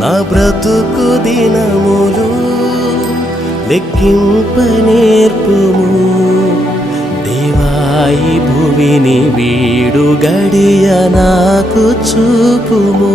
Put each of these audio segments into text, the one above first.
నా బ్రతుకు దినములు లెక్కింప నేర్పుము దేవాయి భూమిని వీడు గడియ నాకు చూపుము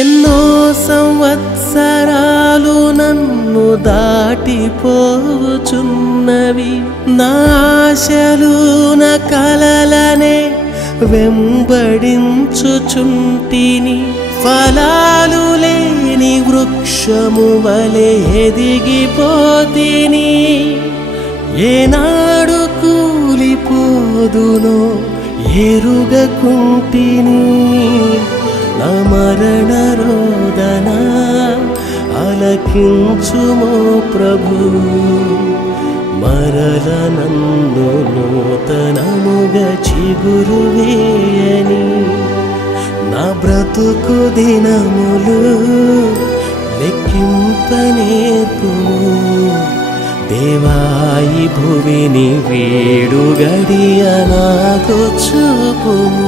ఎన్నో సంవత్సరాలు నన్ను దాటిపోచున్నవి నాశలు నా కలలనే వెంబడించుచుంటిని ఫలాలు లేని వృక్షము వలె ఎదిగిపోతిని ఏనాడు కూలిపోదునో ఎరుగకుంటిని మరణ రోదన అలకించుమో ప్రభు మరల నన్ను నూతనముగ చిగురువేయని నా బ్రతుకు దినములు లెక్కింపనేర్పుము దేవాయి భువిని వేడు గడియ నాకు చూపుము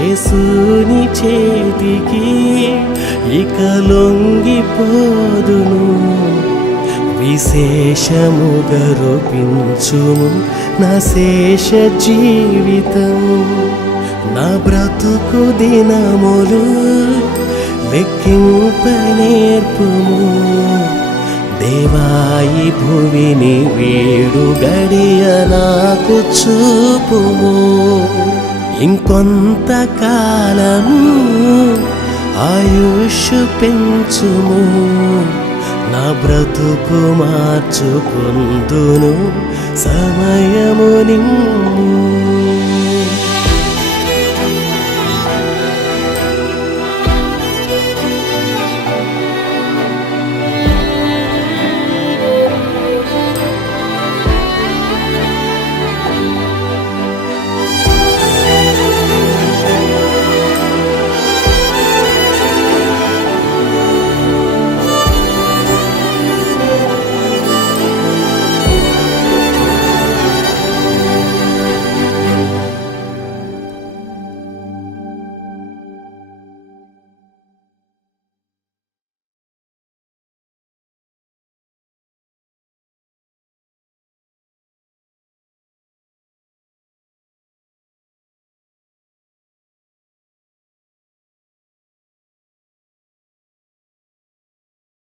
యేసుని చేతికి ఇక లొంగిపోదును విశేషము రూపించుము నా శేష జీవితం నా బ్రతుకు దినములు లెక్కింప నేర్పుము దేవాయి భూమిని వీడు గడియ నాకు చూపుము ఇంకొంతకాలము ఆయుష్ పెంచుము నా బ్రతుకు మార్చుకుందును సమయము నిమ్ము